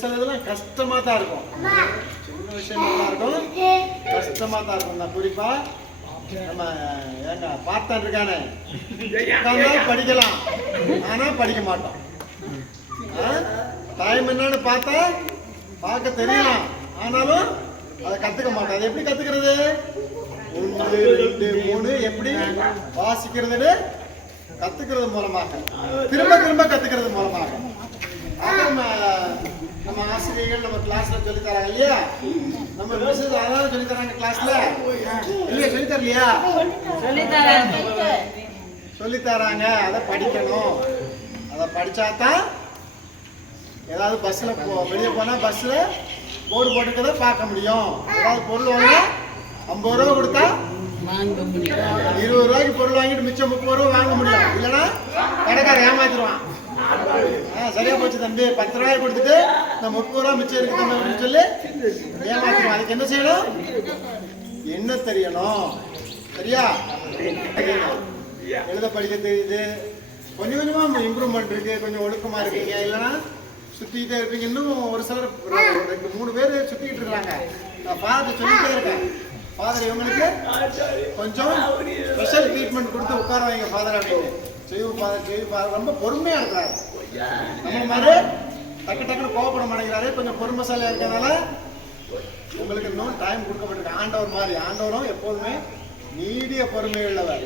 சில இதெல்லாம் கஷ்டமா தான் இருக்கும். சின்ன விஷயமா தான் இருக்கும், கஷ்டமா தான் இருக்கும். நான் குறிப்பா நம்ம ஏங்க பார்த்தான் இருக்கானே படிக்கலாம், ஆனா படிக்க மாட்டோம். டைம் என்னன்னு பார்த்தா பார்க்க தெரியலாம், ஆனாலும் அதை கத்துக்க மாட்டோம். அதை எப்படி கத்துக்கிறது? 1 2 3 எப்படி வாசிக்கிறது கத்துக்கிறது மூலமாக, திரும்ப திரும்ப கத்துக்கிறது மூலமாக. நம்ம ஆசிரியர்கள் நம்ம கிளாஸ்ல சொல்லி தராங்க இல்லையா? நம்ம மிஸ்ஸஸ் அதான் சொல்லி தராங்க கிளாஸ்ல இல்லையா? சொல்லி தரலையா? சொல்லி தராங்க. அதை படிக்கணும். அதை படிச்சாதான் ஏதாவது பஸ்ல வெளியே போனா பஸ்ல போர்டு போட்டுக்கிறத பார்க்க முடியும். ஏதாவது பொருள் வாங்க 50 ரூபா கொடுத்தா 20 ரூபாய்க்கு பொருள் வாங்கிட்டு மிச்சம் 30 ரூபா வாங்க முடியும். இல்லைன்னா கடைக்காரன் ஏமாத்திடுவான். சரியா போச்சு தம்பி, 10 ரூபாய் கொடுத்துட்டு நான் 30 ரூபா மிச்சம் இருக்கு தம்பி அப்படின்னு சொல்லி ஏமாத்திடுவான். அதுக்கு என்ன செய்யணும்? என்ன தெரியணும்? சரியா? எழுத படிக்க தெரியுது, கொஞ்சம் கொஞ்சமா இம்ப்ரூவ்மெண்ட் இருக்கு, கொஞ்சம் ஒழுக்கமா இருக்கீங்க, இல்லைன்னா சுத்திக்கிட்டே இருப்பீங்க. இன்னும் ஒரு சிலர் 2 3 பேர் சுத்திக்கிட்டு இருக்காங்க. நான் ஃபாதர் சொல்லிட்டே இருக்கேன், ஃபாதர் இவங்களுக்கு கொஞ்சம் ஸ்பெஷல் ட்ரீட்மெண்ட் கொடுத்து உட்கார வைங்க ஃபாதர் அப்படின்னு. செய்வோம் ஃபாதர் ரொம்ப பொறுமையா இருக்கிறாரு. நம்ம மாதிரி டக்கு டக்குன்னு கோவப்பட மாட்டேங்கிறாரு. கொஞ்சம் பொறுமைசாலியா இருக்கனால உங்களுக்கு இன்னும் டைம் கொடுக்கப்பட்டிருக்கு. ஆண்டவர் மாதிரி, ஆண்டவரும் எப்போதுமே நீடிய பொறுமை உள்ளவர்.